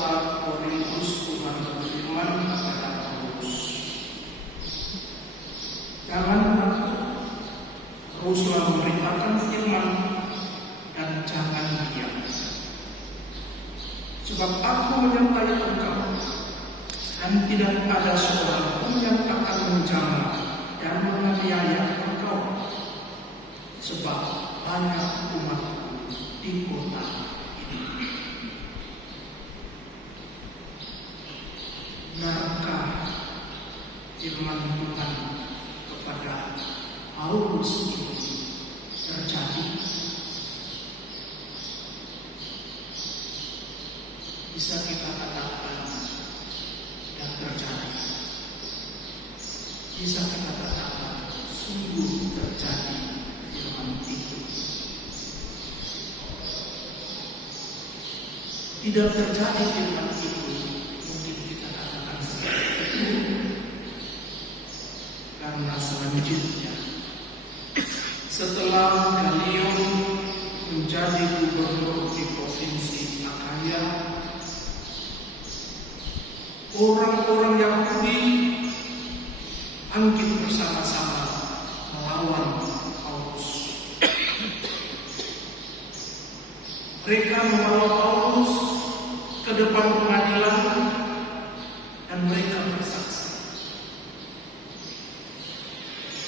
sebab Korintus Tuhan berfirman kepada Paulus, jangan takut, teruslah memberitakan firman dan jangan diam. Sebab aku menyertai engkau, dan tidak ada seorang pun yang akan menjamah dan menganiaya engkau, sebab banyak umatku di kota ini. Benarkah firman Tuhan kepada Paulus ini terjadi? Bisa kita katakan tidak terjadi. Bisa kita katakan sungguh terjadi firman itu. Tidak terjadi firman itu, mungkin kita katakan seperti itu, karena selanjutnya setelah Galion menjadi gubernur di provinsi Akaya, orang-orang Yahudi bangkit bersama-sama melawan Paulus. Mereka membawa Paulus ke depan pengadilan dan mereka bersaksi.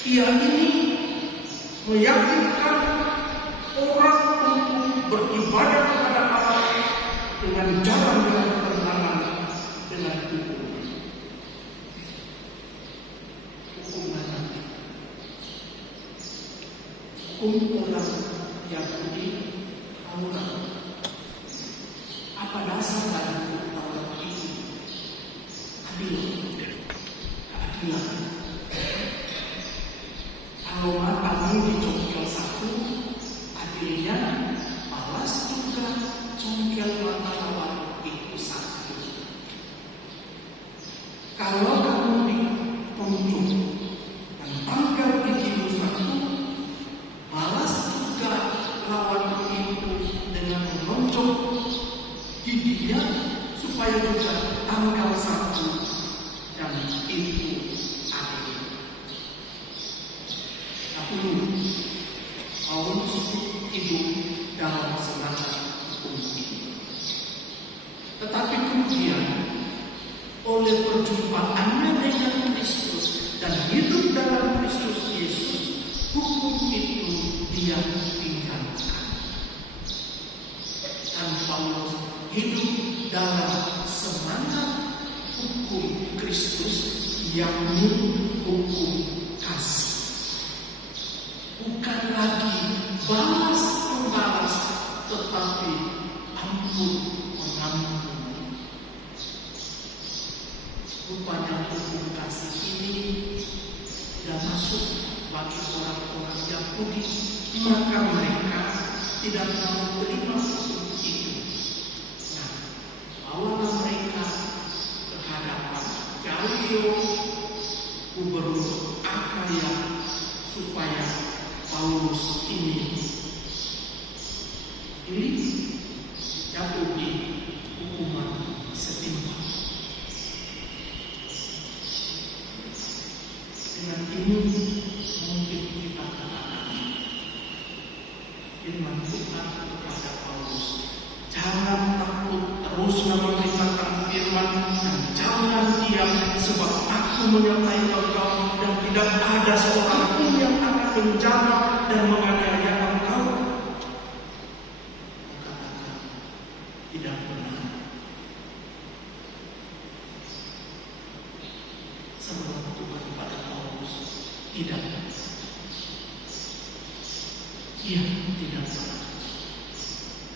Ia ini meyakinkan orang untuk beribadah kepada Allah dengan jalan yang bertentangan dengan hukum orang Yahudi Taurat. Apa dasar dari hukum Taurat itu? Adil, keadilan. Kalau matamu dicongkel satu, adilnya balas juga congkel mata lawan itu satu. Kalau kamu ditunjuk dan tanggal gigimu satu, balas juga lawan itu dengan menonjok giginya supaya juga tanggal satu dan itu adil. Dahulu Paulus hidup dalam semangat hukum ini, tetapi kemudian oleh perjumpaannya dengan Kristus dan hidup dalam Kristus Yesus, hukum itu dia tinggalkan. Dan Paulus hidup dalam semangat hukum Kristus, yakni hukum kasih. Bukan lagi balas membalas, tetapi ampun mengampuni. Rupanya hukum kasih ini tidak masuk bagi orang-orang Yahudi, maka mereka tidak mau terima hukum itu. Nah, bawalah mereka ke hadapan Galion, gubernur Akaya, supaya Paulus ini jatuhi hukuman setimpal. Dengan ini mungkin kita katakan firman Tuhan kepada Paulus, jangan takut, teruslah memberitakan firman dan jangan diam, sebab aku menyertai engkau dan tidak ada seorang pun yang akan menjamah dan menganiaya engkau. Katakan tidak benar. Sebelum Tuhan kepada Paulus tidak. Ia tidak benar.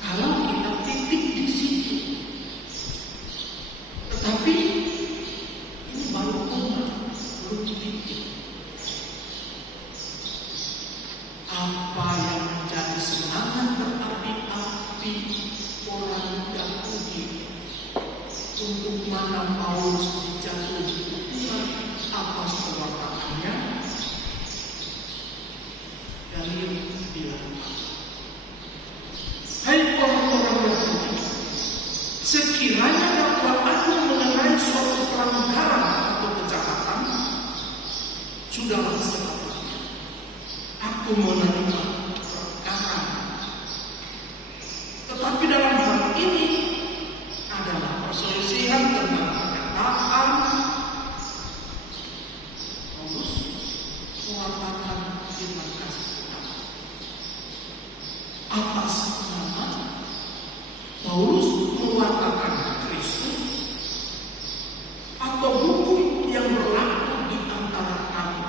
Kalau kita titik di situ, tetapi ini baru koma, belum titik. Apa yang menjadi semangat berapi-api orang Yahudi untuk mana Paulus dijatuhi hukuman atas perkataannya? Galion bilang, hai orang menerima perkara. Tetapi dalam hal ini adalah perselisihan tentang perkataan. Paulus mengatakan firman kasih Tuhan atas nama Paulus mengatakan Kristus, atau hukum yang berlaku di antara kami.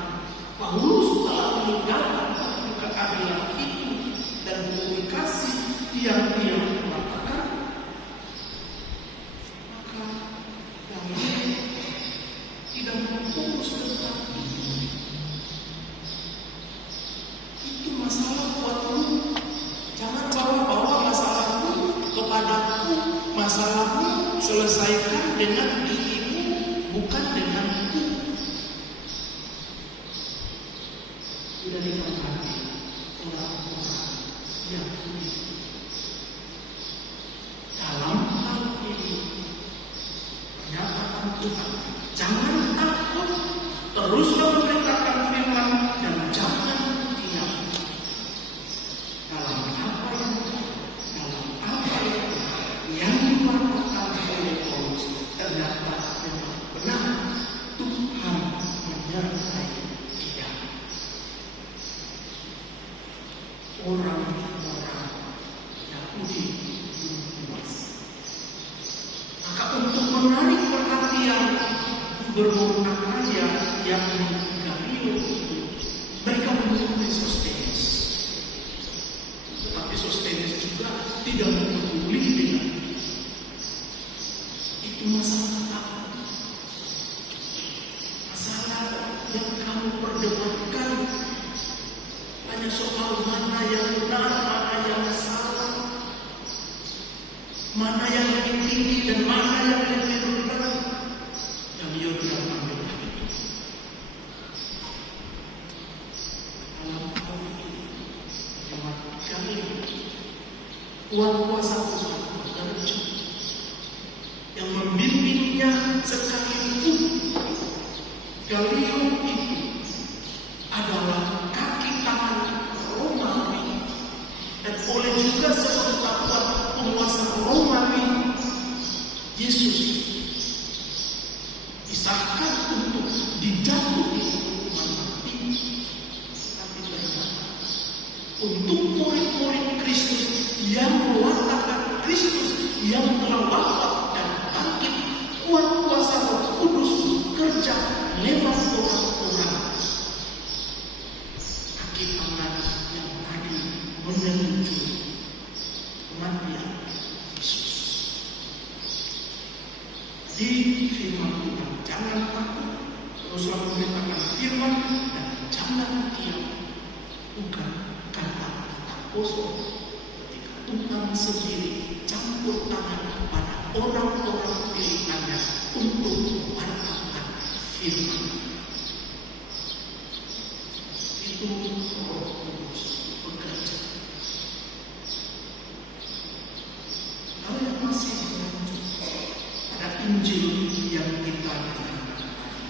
Paulus telah meninggalkan hukum keadilan itu dan komunikasi yang dia mengatakan, maka kami tidak memfokus tentang itu. Itu masalah buatmu. Jangan bawa-bawa masalahmu kepadaku. Masalahmu selesaikan dengan dirimu, bukan denganku. Tidak diperhati orang-orang Yahudi. Dalam hal ini, pernyataan Tuhan, jangan takut, teruslah memberitakan firman dan jangan diam. Dalam apa yang diwartakan oleh Paulus ternyata memang benar. Tuhan menyertai dia. Orang-orang Yahudi belum puas. Maka untuk menarik perhatian Gubernur Akaya yang Galio itu, mereka menemui Sostenes. Tetapi Sostenes juga tidak peduli dengan itu. Masalah apa? Masalah yang kamu perdebatkan hanya soal mana yang benar, mana yang salah, mana yang lebih tinggi dan mana yang lebih rendah. Yang dia tidak ambil itu. Dalam hal ini, lewat kali kuat kuasa Tuhan bekerja, yang membimbingnya sekalipun Galio itu adalah kaki tangan Romawi dan boleh juga sepengetahuan penguasa Romawi. Yesus disahkan untuk dijatuhi hukuman mati, tapi ternyata untuk murid-murid Kristus yang mewakilkan Kristus yang telah wafat dan bangkit, kuat kuasa Roh Kudus bekerja lewat orang-orang. Kaki tangan yang tadi menuju kematian Yesus. Di firman Tuhan, jangan takut, teruslah memberitakan firman dan jangan diam. Bukan kata-kata kosong ketika Tuhan sendiri campur tangan pada orang-orang pilihannya untuk mewartakan firman. Itu Roh Kudus bekerja. Lalu yang masih berlanjut pada Injil yang kita dengarkan tadi,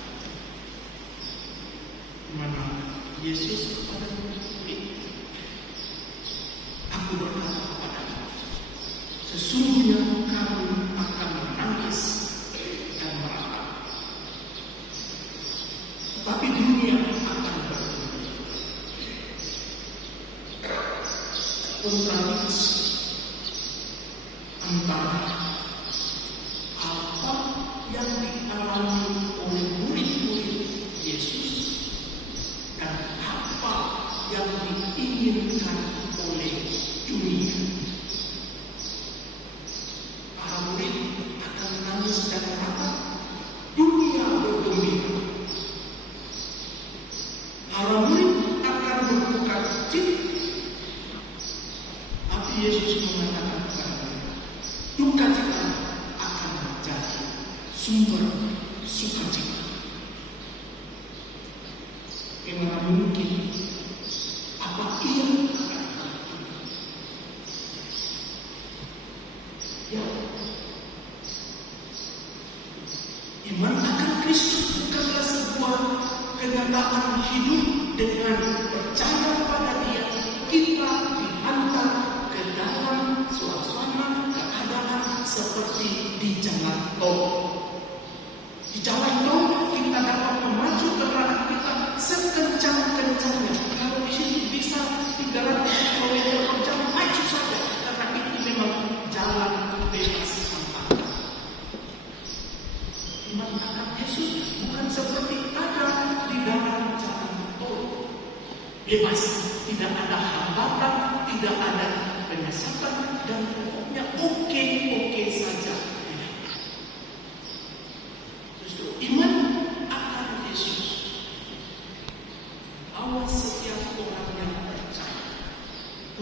di mana Yesus kepada murid, aku berkata kepadamu, sesungguhnya kamu akan menangis dan meratap, tetapi dunia akan bergembira. Kontradiksi antara apa yang dialami oleh murid-murid Yesus dan apa yang diinginkan oleh dunia. Para murid akan menangis dan meratap, dunia bergembira. Para murid akan berduka cita, tapi Yesus mengatakan kepada mereka, duka cita akan menjadi sumber sukacita. Bagaimana mungkin apa ia akan ya, iman akan Kristus bukanlah sebuah kenyataan hidup dengan percaya pada Dia sabar dan pokoknya oke saja. Justru iman akan Yesus bahwa setiap orang yang percaya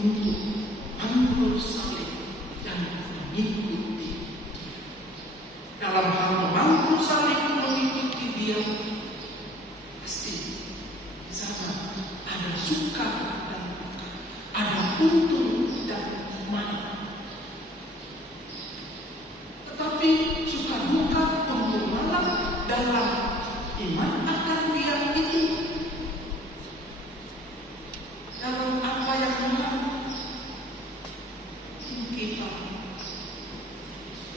untuk memikul salib dan mengikuti dalam hal memikul salib mengikuti Dia, pasti di sana ada suka dan duka, ada untung dan mana. Tetapi suka duka untuk malam dalam iman akan Dia itu dalam apa yang benar kita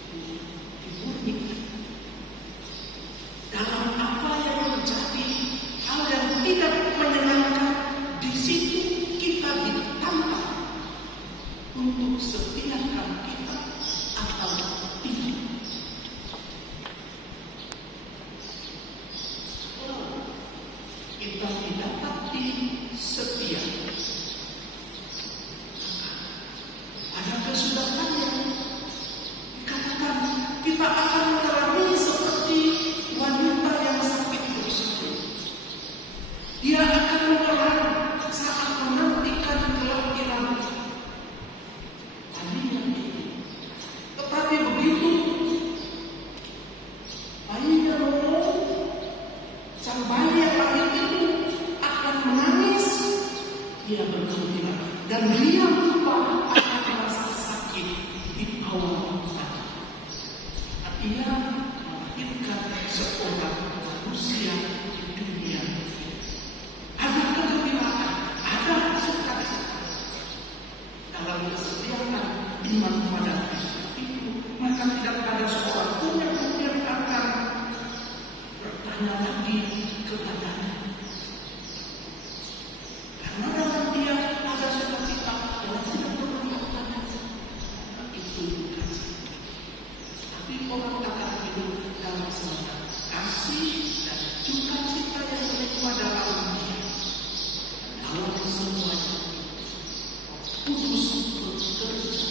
dimurnikan, dalam apa yang menjadi hal yang tidak menyenangkan, di situ kita ditantang untuk setiakan kita atau tidak. Kita didapati setia, ada kesudahannya. Dikatakan kita akan mengalami seperti wanita yang sakit tersebut. Dia akan mengerang saat menantikan kelahiran bayinya ini. Tetapi begitu bayinya ngomong, sang bayi yang lahir itu akan menangis, dia bergembira dan dia lupa akan rasa sakit di awal tadi. Ia melahirkan seorang manusia di dunia. Ada kegembiraan, ada sukacita dalam kesetiaan iman pada Kristus itu. Maka tidak ada seorang pun yang kemudian akan bertanya lagi kepadanya. Karena dalam Dia ada sukacita dan tidak pernah bertanya itu bukan. Tapi orang akan hidup dalam semacam kasih dan sukacita yang menerima dalam Dia. Dalam semuanya kudus bekerja.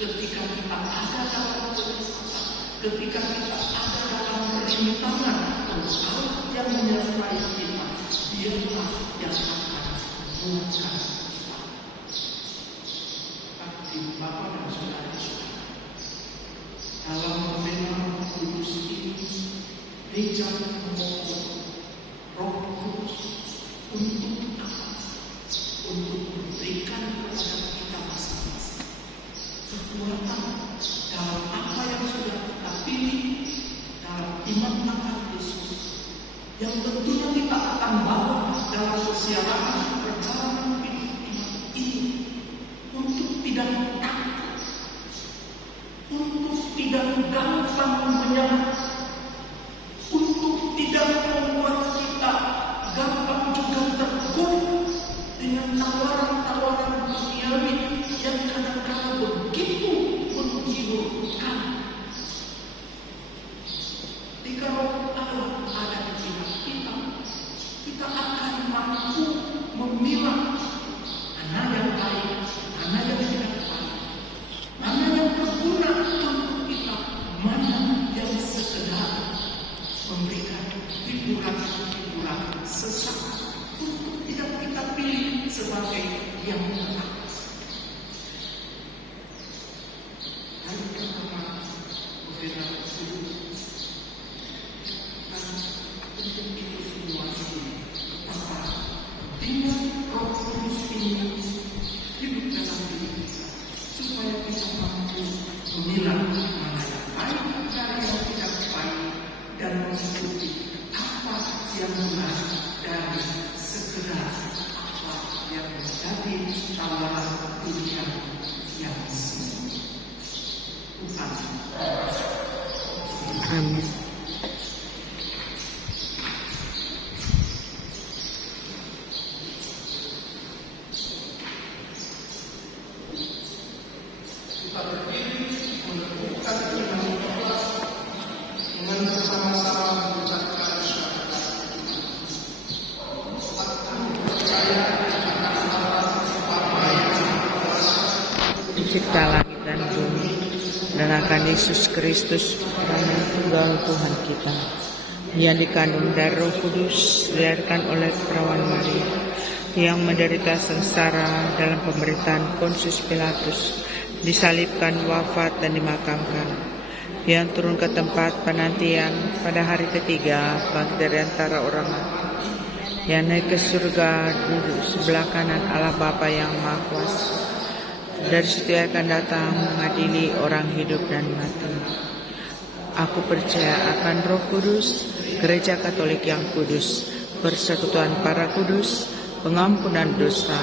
Ketika kita ada dalam kesusahan, ketika kita ada dalam rintangan, Allah yang menyertai kita, Dialah yang akan menguatkan kita. Tapi Bapak dan Saudara-saudara, dalam novena Kudus ini, Gereja memohon Roh Kudus untuk apa? Untuk memberikan kepada kita masing-masing kekuatan dalam apa yang sudah kita pilih dalam iman akan Yesus, yang tentunya kita akan bawa dalam persiapan perjalanan hidup iman ini, untuk tidak takut, untuk tidak gampang menyerah, untuk tidak membuat kita gampang juga tergoda dengan tawaran-tawaran duniawi yang kadang-kadang begitu menggiurkan. Jika Roh Allah ada di pihak kita, kita akan mampu memilah mana yang baik, mana yang tidak baik, mana yang berguna untuk kita, mana yang sekedar memberikan hiburan-hiburan sesaat untuk tidak kita pilih sebagai yang benar. Hari pertama novena Kudus, dan untuk itu semua betapa pentingnya Roh Kudus ini hidup dalam diri kita, supaya kita mampu memilah mana yang baik dari yang tidak baik dan mengikuti apa yang benar dari sekedar apa yang menjadi tawaran dunia yang semu. Tuhan. Amin. Kita berdiri meneguhkan iman kita dengan bersama-sama mengucapkan syahadat. Aku percaya akan Allah Bapa yang Maha Kuasa, pencipta langit dan bumi, dan akan Yesus Kristus, Putra Tunggal Tuhan kita, yang dikandung dari Roh Kudus, dilahirkan oleh perawan Maria, yang menderita sengsara dalam pemerintahan Pontius Pilatus, disalibkan, wafat, dan dimakamkan, yang turun ke tempat penantian pada hari ketiga bangkit dari antara orang mati, yang naik ke surga, duduk sebelah kanan Allah Bapa yang Maha Kuasa. Dari situ akan datang mengadili orang hidup dan mati. Aku percaya akan Roh Kudus, Gereja Katolik yang kudus, persekutuan para kudus, pengampunan dosa,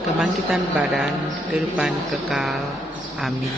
kebangkitan badan, kehidupan kekal. Amin.